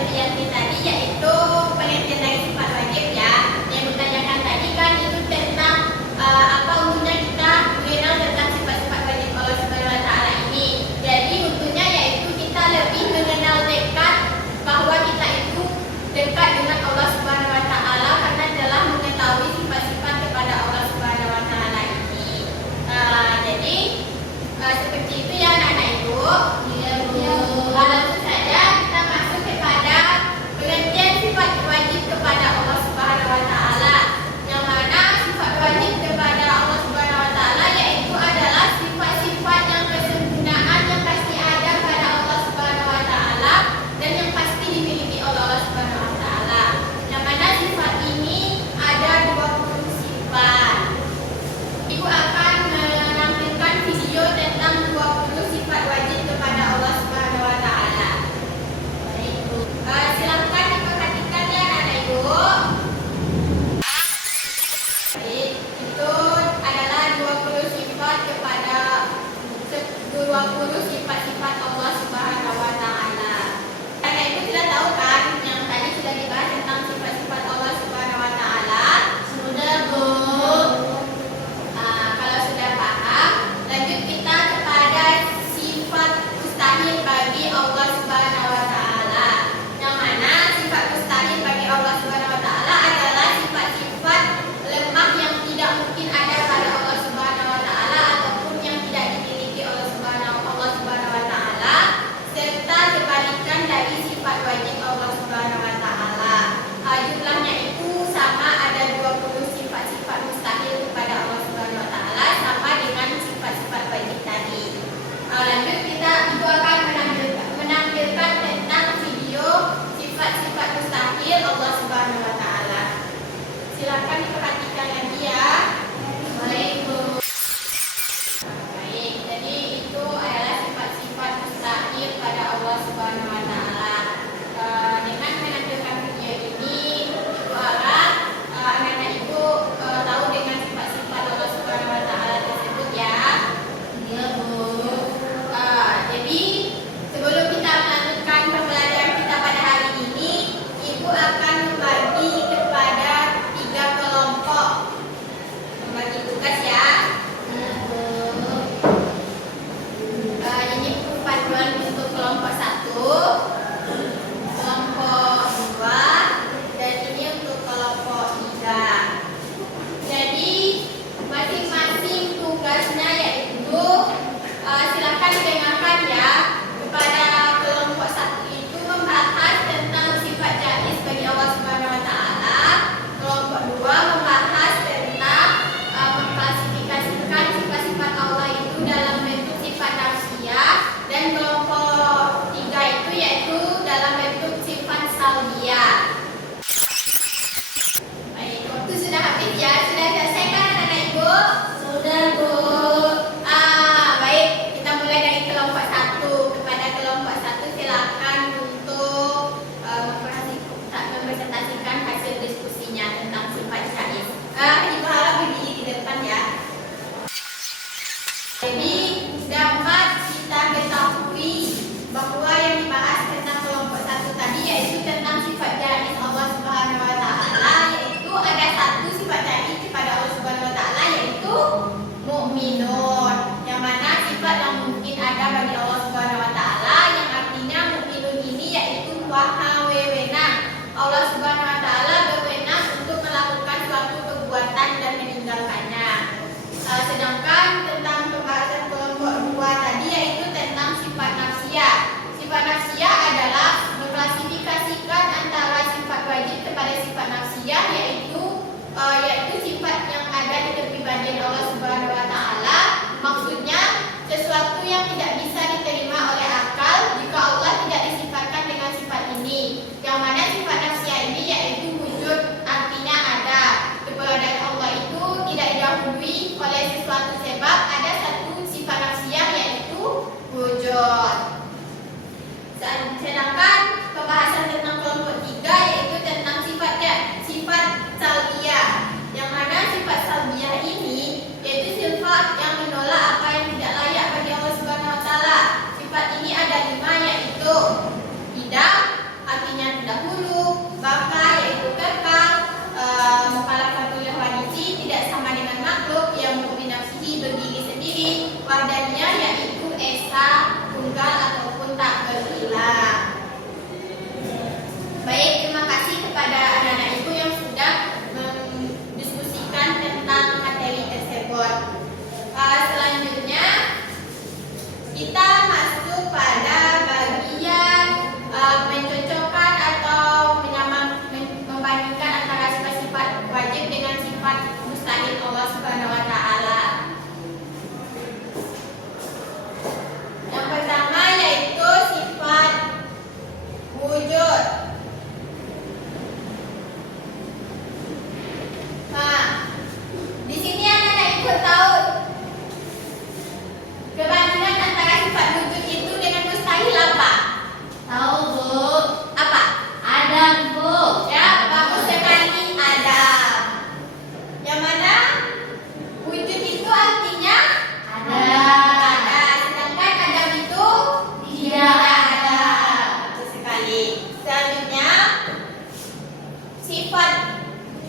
pengertian tadi yaitu pengertian dari sifat wajib ya. Yang bertanyakan tadi kan itu tentang apa untuknya kita mengenal tentang sifat-sifat wajib Allah Subhanahu Wa Taala ini. Jadi untuknya yaitu kita lebih mengenal dekat bahwa kita itu dekat dengan Allah Subhanahu Wa Taala karena telah mengetahui sifat-sifat kepada Allah Subhanahu Wa Taala ini. Jadi seperti itu ya anak-anak ibu. Langsung saja kita masuk kepada pengertian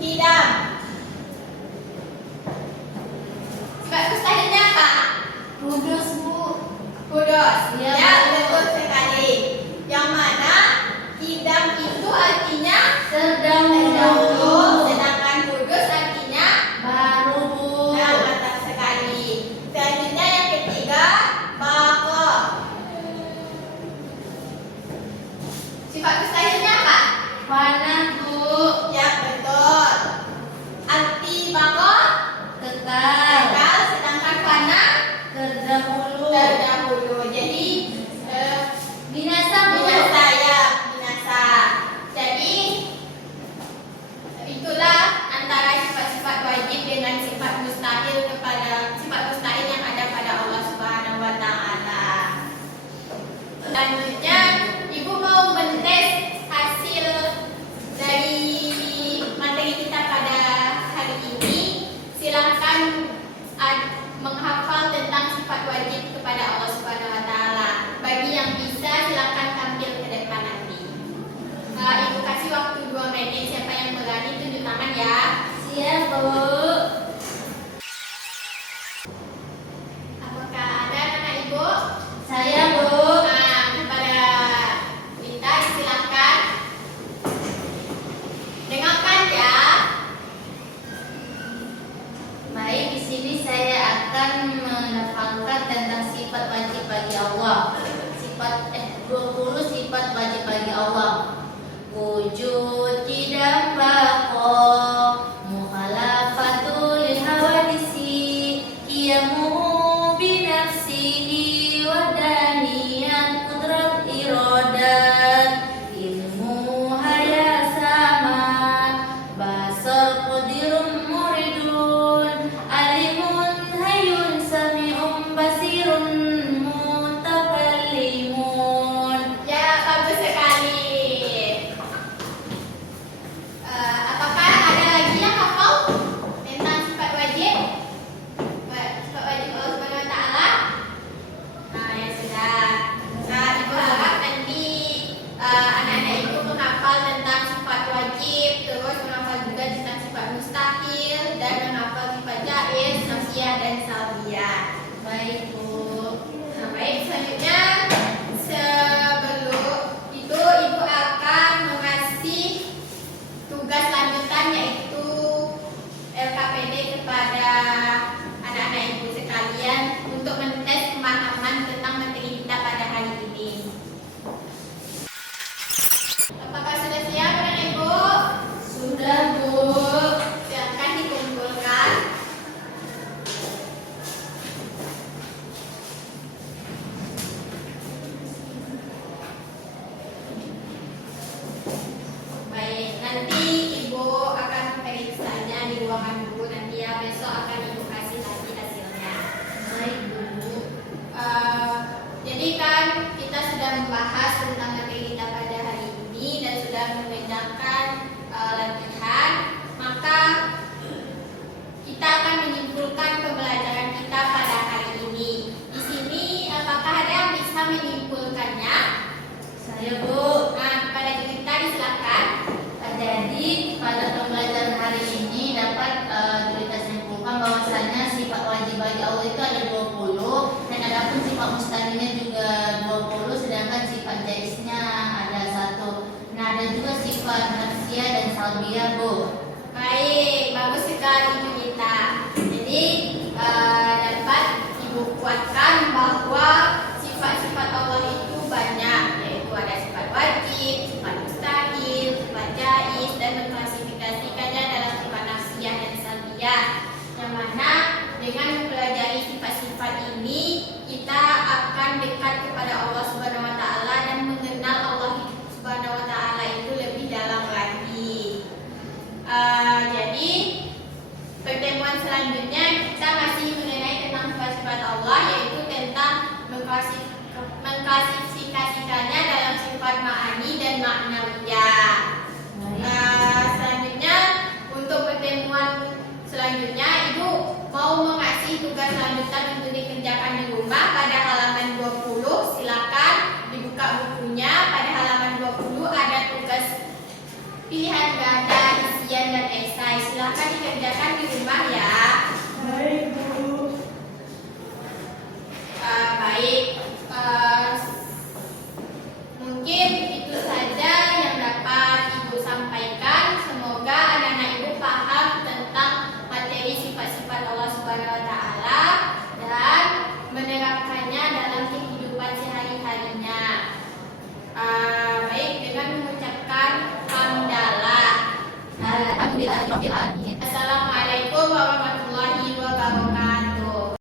Kidam. Sifat mustahilnya apa? Kudus, Bu. Kudus. Iya, Ya, Bu. betul sekali. Yang mana kidam itu artinya Terdahulu. sedangkan kudus artinya Baru, Bu. nah, mantap sekali. Selanjutnya yang ketiga, bako. Sifat mustahilnya apa? Panah, Bu. Ya, betul. Arti bako Kekal. kekal, sedangkan fana Terdahulu. terdahulu. Jadi Binasa, Bu. binasa ya, binasa. Jadi itulah antara sifat-sifat wajib dengan sifat mustahil yang ada pada Allah Subhanahu wa taala. Selanjutnya, Ibu mau mentes hasil dari materi kita pada hari ini. Silakan menghafal tentang sifat wajib kepada Allah Subhanahu wa taala. Bagi yang bisa silakan tampil ke depan nanti. Ibu kasih waktu 2 menit. Siapa yang berani tunjuk tangan ya. Siap, Bu. Apakah ada anak Ibu? Saya, Bu. Nah, kepada Linda silakan. Dengarkan ya. Baik, di sini saya akan menafalkan tentang sifat wajib bagi Allah. 20 sifat wajib bagi Allah. Wujud, qidam, baqo, mukhalafatul hawadisi, qiyamu binafsihi, wadaniyat, qudrat, iradat, ilmu, haya, sama, basar, qadirun, muridun, alimun, hayyun, sami'un, basirun, mutakallimun. Ya, bagus sekali. Apakah ada lagi yang hafal tentang sifat wajib? Sifat wajib Allah Subhanahu wa taala? Nah, ya sudah. Nah, Ibu harap nanti anak-anak Ibu menghafal tentang sifat wajib, terus menghafal juga tentang sifat mustahil dan menghafal sifat jaiz, nafsiyah dan salbiyah. Baik, Bu. Nah, baik, selanjutnya sebelum itu Ibu akan mengasih tugas lanjutan yaitu LKPD kepada anak-anak Ibu sekalian untuk mentes pemahaman tentang materi kita pada hari ini. Apakah sudah siap anak Ibu? Sudah, Bu. Silakan dikumpulkan. Baik, nanti Ibu akan periksanya di ruangan dulu nanti ya. Besok akan Ibu kasih lagi hasilnya. Baik, Bu. Jadi kan kita sudah membahas tentang materi kita pada hari ini dan sudah membedakan latihan. Maka kita akan menyimpulkan pembelajaran kita pada hari ini. Di sini apakah ada yang bisa menyimpulkannya? Saya, Bu. Nah, kepada Julita disilakan. Jadi pada pembelajaran hari ini dapat kita simpulkan bahwasanya sifat wajib bagi Allah itu ada 20 dan adapun sifat mustahilnya juga 20, sedangkan sifat jaiznya ada 1. Nah, ada juga sifat nafsiyah dan salbiyah, Bu. Baik, bagus sekali Julita. Jadi dapat Ibu kuatkan bahwa sifat-sifat Allah itu banyak, yaitu ada sifat wajib, sifat mustahil, sifat jaiz, dan mengklasifikasikannya dalam sifat nafsiyah dan salbiyah. Yang mana dengan mempelajari sifat-sifat ini kita akan dekat kepada Allah Subhanahu wa taala dan mengenal Allah Subhanahu wa taala itu lebih dalam lagi. Jadi pertemuan selanjutnya kita masih mengenai tentang sifat-sifat Allah, yaitu tentang mengklasifikasikannya dalam sifat ma'ani dan ma'nawiyah. Selanjutnya untuk pertemuan selanjutnya Ibu mau mengasih tugas lanjutan untuk dikerjakan di rumah pada halaman 20. Silakan dibuka bukunya. Pada halaman 20 ada tugas pilihan ganda, isian dan esai. silahkan dikerjakan di rumah ya. Baik, Bu. Baik, mungkin itu saja yang dapat Ibu sampaikan. Semoga anak-anak Ibu paham tentang materi sifat-sifat Allah Subhanahu wa Ta'ala dan menerapkannya dalam kehidupan sehari-harinya. Baik, dengan mengucapkan hamdalah. Alhamdulillah,